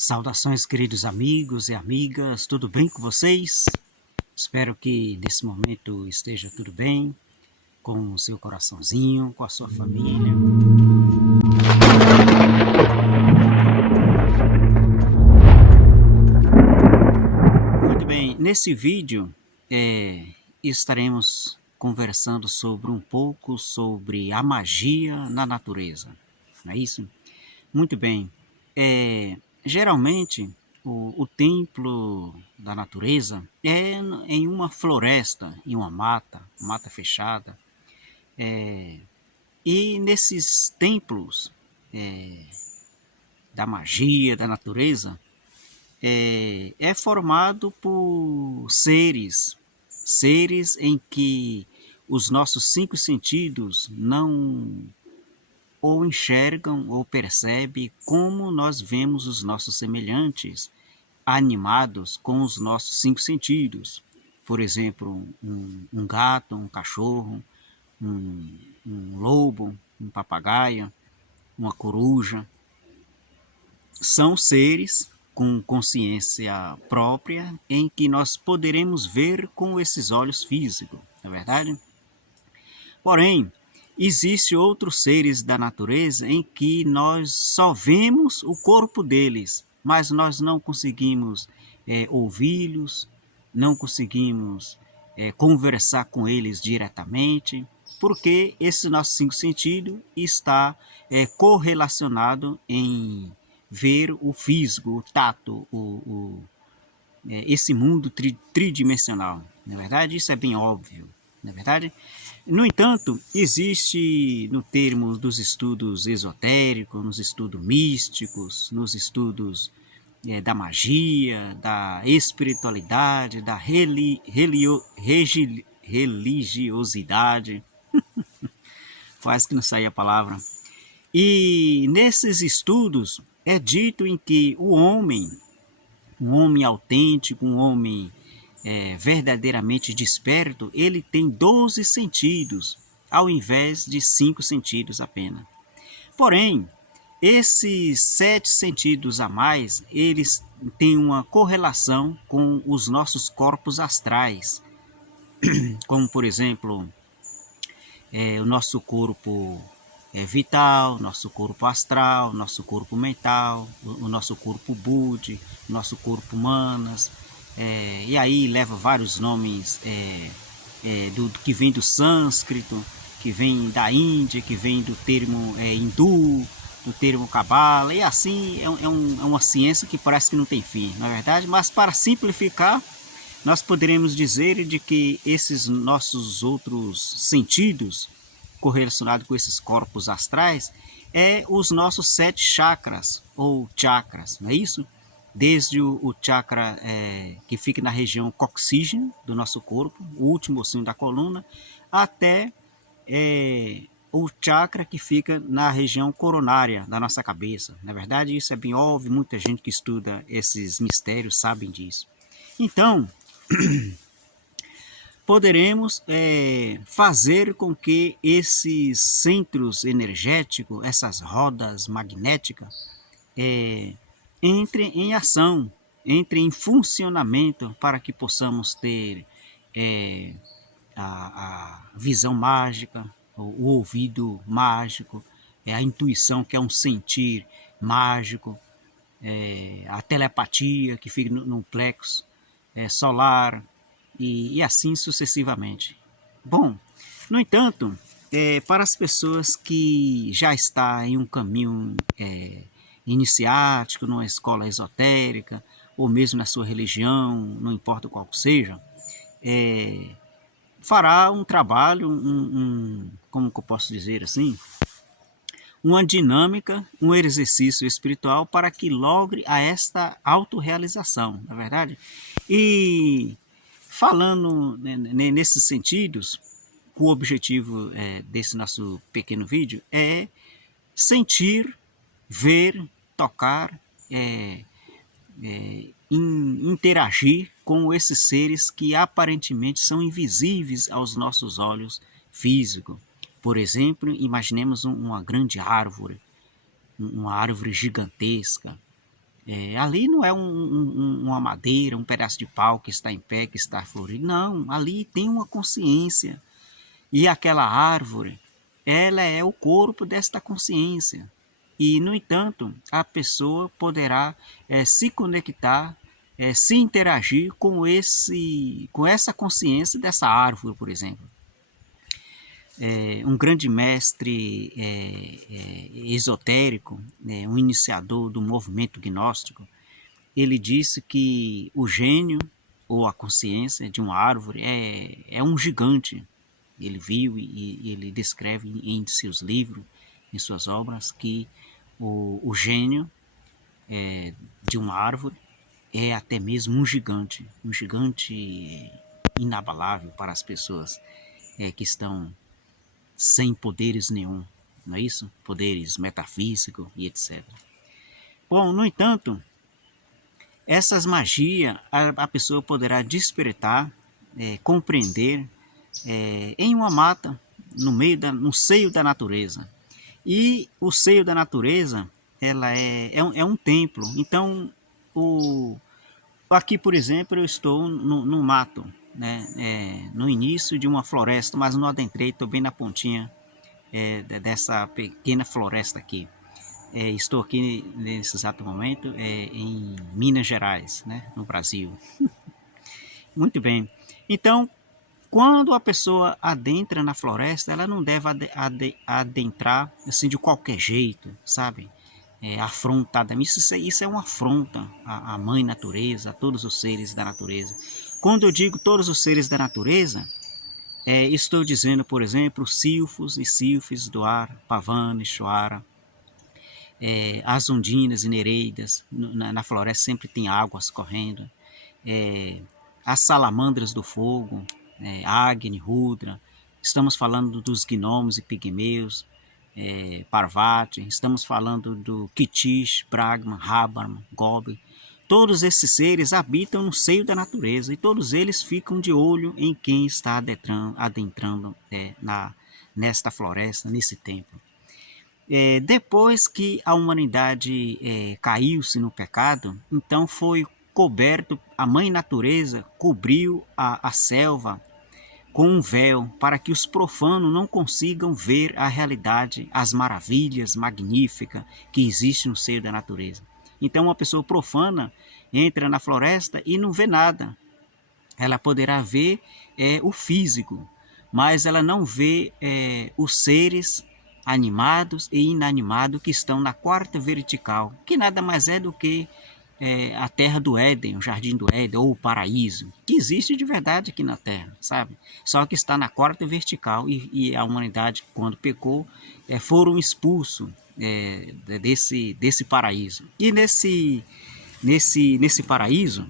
Saudações, queridos amigos e amigas, tudo bem com vocês? Espero que nesse momento esteja tudo bem, com o seu coraçãozinho, com a sua família. Muito bem, nesse vídeo estaremos conversando sobre um pouco sobre a magia na natureza, não é isso? Muito bem, geralmente o templo da natureza é em uma floresta, em uma mata fechada. E nesses templos da magia, da natureza, é formado por seres em que os nossos 5 sentidos não ou enxergam ou percebem como nós vemos os nossos semelhantes animados com os nossos 5 sentidos. Por exemplo, um gato, um cachorro, um lobo, um papagaio, uma coruja. São seres com consciência própria em que nós poderemos ver com esses olhos físicos, não é verdade? Porém, existem outros seres da natureza em que nós só vemos o corpo deles, mas nós não conseguimos ouvi-los, não conseguimos conversar com eles diretamente, porque esse nosso 5 sentido está correlacionado em ver o físico, o tato, esse mundo tridimensional. Na verdade, isso é bem óbvio, na verdade. No entanto, existe no termo dos estudos esotéricos, nos estudos místicos, nos estudos da magia, da espiritualidade, da religiosidade, quase que não saía a palavra. E nesses estudos é dito em que o homem, um homem autêntico, um homem verdadeiramente desperto, ele tem 12 sentidos, ao invés de 5 sentidos apenas. Porém, esses 7 sentidos a mais, eles têm uma correlação com os nossos corpos astrais, como por exemplo, o nosso corpo vital, nosso corpo astral, nosso corpo mental, o nosso corpo budi, nosso corpo manas, e aí leva vários nomes que vem do sânscrito, que vem da Índia, que vem do termo hindu, do termo cabala, e assim é uma ciência que parece que não tem fim, na verdade, mas para simplificar, nós poderemos dizer de que esses nossos outros sentidos, correlacionados com esses corpos astrais, os nossos 7 chakras, ou chakras, não é isso? Desde o chakra que fica na região coxígena do nosso corpo, o último ossinho da coluna, até o chakra que fica na região coronária da nossa cabeça. Na verdade, isso é bem óbvio, muita gente que estuda esses mistérios sabem disso. Então, poderemos fazer com que esses centros energéticos, essas rodas magnéticas, entrem em ação, entrem em funcionamento para que possamos ter a visão mágica, o ouvido mágico, a intuição, que é um sentir mágico, a telepatia, que fica no plexo solar, e assim sucessivamente. Bom, no entanto, para as pessoas que já estão em um caminho iniciático, numa escola esotérica, ou mesmo na sua religião, não importa qual seja, fará um trabalho, como que eu posso dizer assim, uma dinâmica, um exercício espiritual para que logre a esta autorrealização, na verdade. E falando nesses sentidos, o objetivo desse nosso pequeno vídeo é sentir, ver, tocar, interagir com esses seres que aparentemente são invisíveis aos nossos olhos físicos. Por exemplo, imaginemos uma grande árvore, uma árvore gigantesca, Ali não é uma madeira, um pedaço de pau que está em pé, que está florido. Não, ali tem uma consciência. E aquela árvore, ela é o corpo desta consciência. E, no entanto, a pessoa poderá se conectar, se interagir com essa consciência dessa árvore, por exemplo. Um grande mestre esotérico, um iniciador do movimento gnóstico, ele disse que o gênio ou a consciência de uma árvore é um gigante. Ele viu e ele descreve em seus livros, em suas obras, que o gênio de uma árvore é até mesmo um gigante inabalável para as pessoas que estão sem poderes nenhum, não é isso? Poderes metafísicos e etc. Bom, no entanto, essas magias a pessoa poderá despertar, compreender em uma mata, no seio da natureza. E o seio da natureza, ela é um templo. Então, aqui, por exemplo, eu estou no mato, né? No início de uma floresta, mas não adentrei, estou bem na pontinha dessa pequena floresta aqui. Estou aqui nesse exato momento em Minas Gerais, né? No Brasil. Muito bem. Então, quando a pessoa adentra na floresta, ela não deve adentrar assim de qualquer jeito, sabe? Afrontadamente. Isso é uma afronta à mãe natureza, a todos os seres da natureza. Quando eu digo todos os seres da natureza, estou dizendo, por exemplo, silfos e sílfes do ar, pavana e choara, as ondinas e nereidas. Na floresta sempre tem águas correndo, as salamandras do fogo, Agni, Rudra. Estamos falando dos gnomos e pigmeus, Parvati. Estamos falando do Kitish, Brahma, Rabarma, Gobi. Todos esses seres habitam no seio da natureza e todos eles ficam de olho em quem está adentrando nesta floresta, nesse templo. Depois que a humanidade caiu-se no pecado, então foi coberto, a mãe natureza cobriu a selva com um véu para que os profanos não consigam ver a realidade, as maravilhas magníficas que existem no seio da natureza. Então uma pessoa profana entra na floresta e não vê nada. Ela poderá ver o físico, mas ela não vê os seres animados e inanimados que estão na quarta vertical, que nada mais é do que a terra do Éden, o jardim do Éden, ou o paraíso, que existe de verdade aqui na Terra, sabe? Só que está na quarta vertical e a humanidade, quando pecou, foram expulsos desse paraíso. E nesse paraíso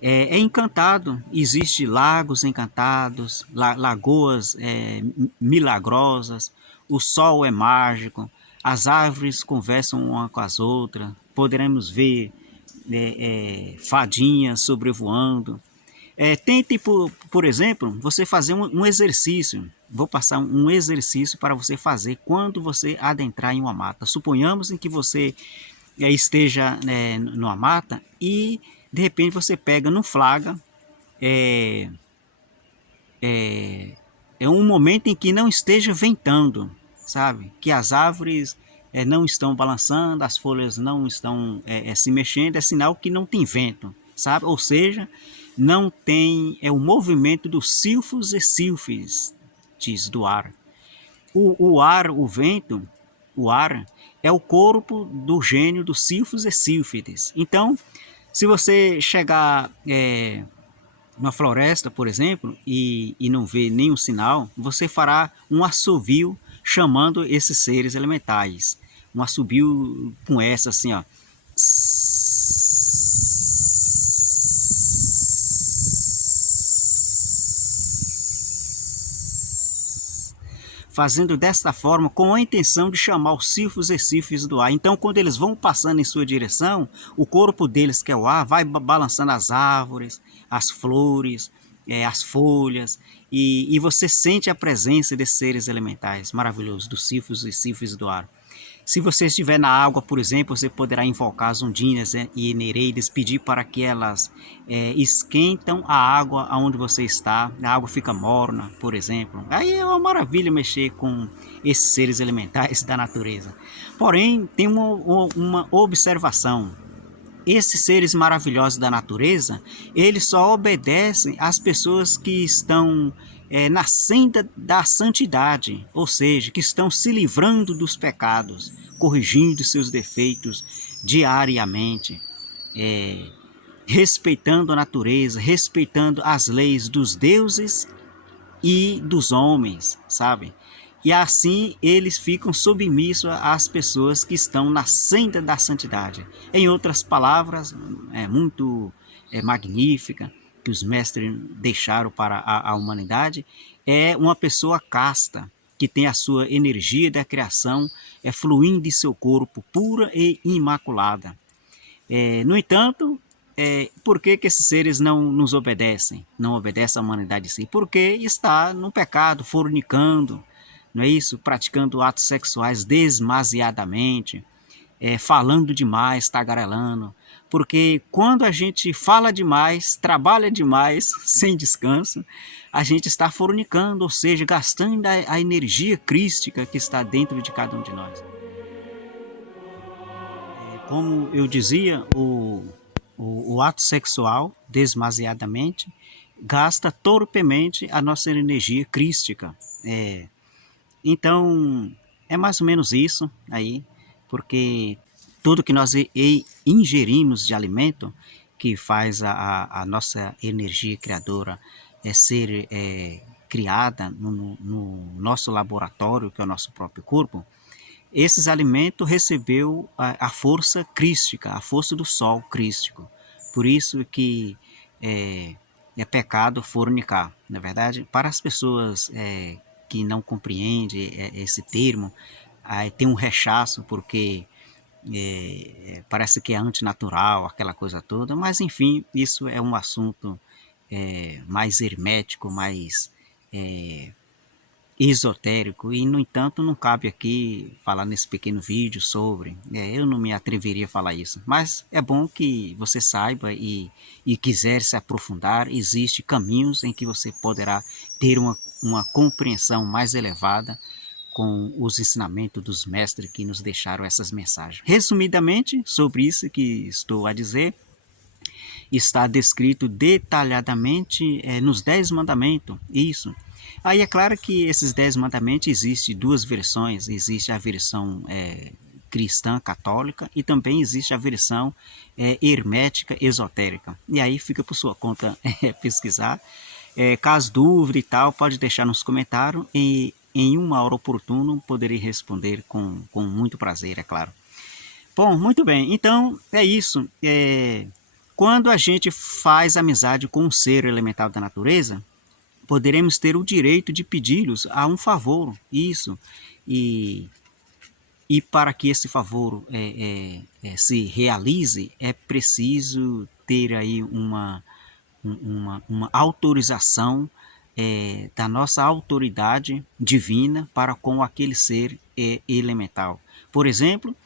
é encantado, existem lagos encantados, lagoas milagrosas, o sol é mágico, as árvores conversam uma com as outras, poderemos ver fadinhas sobrevoando. Tente, por exemplo, você fazer um exercício. Vou passar um exercício para você fazer quando você adentrar em uma mata. Suponhamos em que você esteja numa mata e de repente você pega no flagra um momento em que não esteja ventando, sabe? Que as árvores não estão balançando, as folhas não estão se mexendo, é sinal que não tem vento, sabe? Ou seja, não tem o movimento dos silfos e sílfides do ar. O ar, o vento, o ar é o corpo do gênio dos silfos e sílfides. Então, se você chegar numa floresta, por exemplo, e não ver nenhum sinal, você fará um assovio chamando esses seres elementais. Um assobio com essa assim, ó. Fazendo desta forma com a intenção de chamar os silfos e sílfides do ar. Então, quando eles vão passando em sua direção, o corpo deles, que é o ar, vai balançando as árvores, as flores, as folhas, e você sente a presença desses seres elementais maravilhosos, dos silfos e sílfides do ar. Se você estiver na água, por exemplo, você poderá invocar as ondinas, né, e nereidas, pedir para que elas esquentam a água aonde você está. A água fica morna, por exemplo. Aí é uma maravilha mexer com esses seres elementais da natureza. Porém, tem uma observação. Esses seres maravilhosos da natureza, eles só obedecem às pessoas que estão na senda da santidade, ou seja, que estão se livrando dos pecados, corrigindo seus defeitos diariamente, é, respeitando a natureza, respeitando as leis dos deuses e dos homens, sabe? E assim eles ficam submissos às pessoas que estão na senda da santidade. Em outras palavras, é muito magnífica, que os mestres deixaram para a humanidade, é uma pessoa casta, que tem a sua energia da criação fluindo em seu corpo, pura e imaculada. No entanto, por que esses seres não nos obedecem? Não obedecem à humanidade em si? Porque está no pecado, fornicando, não é isso? Praticando atos sexuais demasiadamente, falando demais, tagarelando. Porque quando a gente fala demais, trabalha demais, sem descanso, a gente está fornicando, ou seja, gastando a energia crística que está dentro de cada um de nós. Como eu dizia, o ato sexual, demasiadamente, gasta torpemente a nossa energia crística. Então, é mais ou menos isso aí, porque tudo que nós ingerimos de alimento, que faz a nossa energia criadora ser criada no nosso laboratório, que é o nosso próprio corpo, esses alimentos recebeu a força crística, a força do sol crístico. Por isso que é pecado fornicar, na verdade. Para as pessoas que não compreendem esse termo, tem um rechaço porque parece que é antinatural, aquela coisa toda, mas enfim, isso é um assunto mais hermético, mais esotérico e, no entanto, não cabe aqui falar nesse pequeno vídeo sobre, eu não me atreveria a falar isso, mas é bom que você saiba e quiser se aprofundar, existem caminhos em que você poderá ter uma compreensão mais elevada com os ensinamentos dos mestres que nos deixaram essas mensagens. Resumidamente, sobre isso que estou a dizer, está descrito detalhadamente nos 10 mandamentos, isso. Aí é claro que esses 10 mandamentos existem duas versões, existe a versão cristã católica e também existe a versão hermética esotérica. E aí fica por sua conta pesquisar. Caso dúvida e tal, pode deixar nos comentários e em uma hora oportuna poderei responder com muito prazer, é claro. Bom, muito bem, então é isso. Quando a gente faz amizade com um ser elemental da natureza, poderemos ter o direito de pedi-los a um favor, isso, e para que esse favor se realize, é preciso ter aí uma autorização da nossa autoridade divina para com aquele ser elemental. Por exemplo,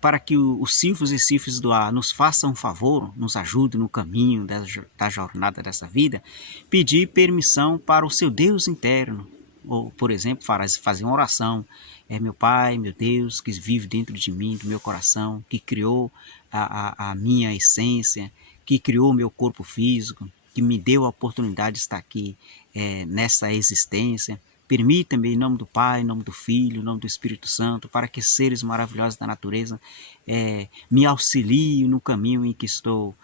para que os silfos e sílfides do ar nos façam um favor, nos ajudem no caminho da jornada dessa vida, pedir permissão para o seu Deus interno. Ou, por exemplo, fazer uma oração. Meu Pai, meu Deus, que vive dentro de mim, do meu coração, que criou a minha essência, que criou o meu corpo físico, que me deu a oportunidade de estar aqui nessa existência. Permita-me, em nome do Pai, em nome do Filho, em nome do Espírito Santo, para que seres maravilhosos da natureza me auxiliem no caminho em que estou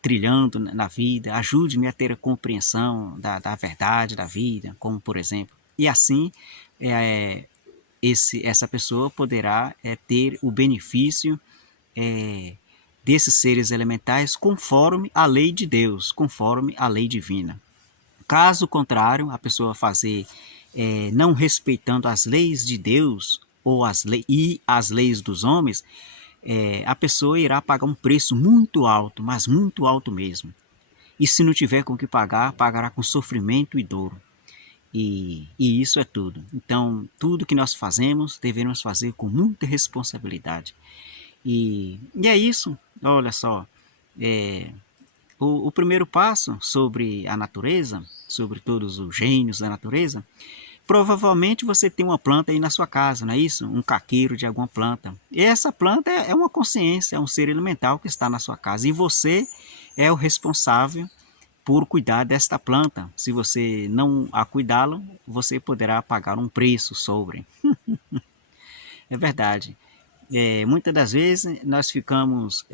trilhando na vida, ajude-me a ter a compreensão da verdade da vida, como por exemplo. E assim, essa pessoa poderá ter o benefício desses seres elementais conforme a lei de Deus, conforme a lei divina. Caso contrário, a pessoa fazer não respeitando as leis de Deus ou as leis dos homens, a pessoa irá pagar um preço muito alto, mas muito alto mesmo. E se não tiver com o que pagar, pagará com sofrimento e dor. E isso é tudo. Então, tudo que nós fazemos, devemos fazer com muita responsabilidade. E é isso, olha só. É, o primeiro passo sobre a natureza, sobre todos os gênios da natureza, provavelmente você tem uma planta aí na sua casa, não é isso? Um caqueiro de alguma planta. E essa planta é uma consciência, é um ser elemental que está na sua casa. E você é o responsável por cuidar desta planta. Se você não a cuidá-la, você poderá pagar um preço sobre. É verdade. Muitas das vezes nós ficamos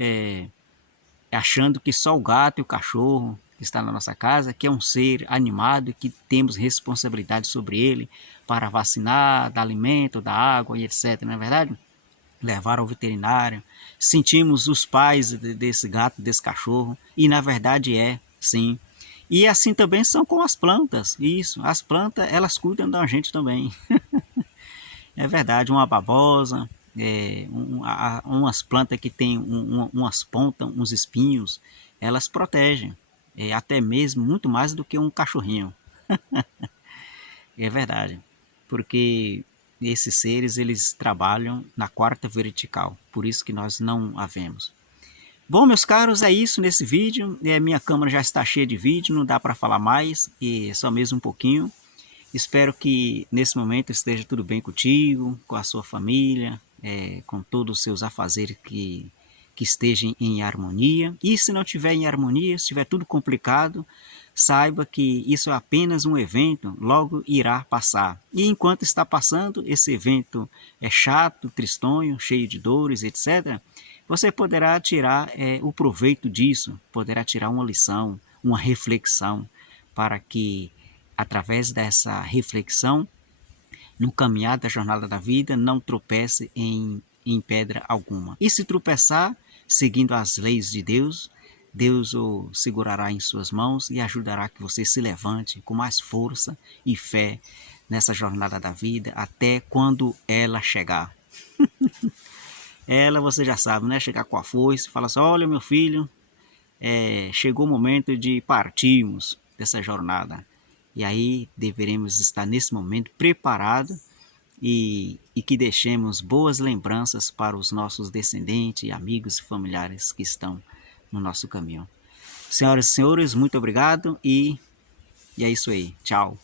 achando que só o gato e o cachorro que está na nossa casa, que é um ser animado e que temos responsabilidade sobre ele para vacinar, dar alimento, dar água e etc. Não é verdade? Levar ao veterinário. Sentimos os pais desse gato, desse cachorro, e na verdade sim. E assim também são com as plantas. Isso, as plantas, elas cuidam da gente também. É verdade, uma babosa, umas plantas que têm umas pontas, uns espinhos, elas protegem, até mesmo muito mais do que um cachorrinho. É verdade, porque esses seres eles trabalham na quarta vertical, por isso que nós não a vemos. Bom, meus caros, é isso nesse vídeo. Minha câmera já está cheia de vídeo, não dá para falar mais, só mesmo um pouquinho. Espero que nesse momento esteja tudo bem contigo, com a sua família, com todos os seus afazeres que estejam em harmonia. E se não estiver em harmonia, se estiver tudo complicado, saiba que isso é apenas um evento, logo irá passar. E enquanto está passando, esse evento é chato, tristonho, cheio de dores, etc., você poderá tirar o proveito disso, poderá tirar uma lição, uma reflexão, para que através dessa reflexão, no caminhar da jornada da vida, não tropece em pedra alguma. E se tropeçar, seguindo as leis de Deus, Deus o segurará em suas mãos e ajudará que você se levante com mais força e fé nessa jornada da vida, até quando ela chegar. Ela, você já sabe, né? Chegar com a foice, fala assim, olha meu filho, chegou o momento de partirmos dessa jornada. E aí deveremos estar nesse momento preparados e que deixemos boas lembranças para os nossos descendentes, amigos e familiares que estão no nosso caminho. Senhoras e senhores, muito obrigado e é isso aí. Tchau.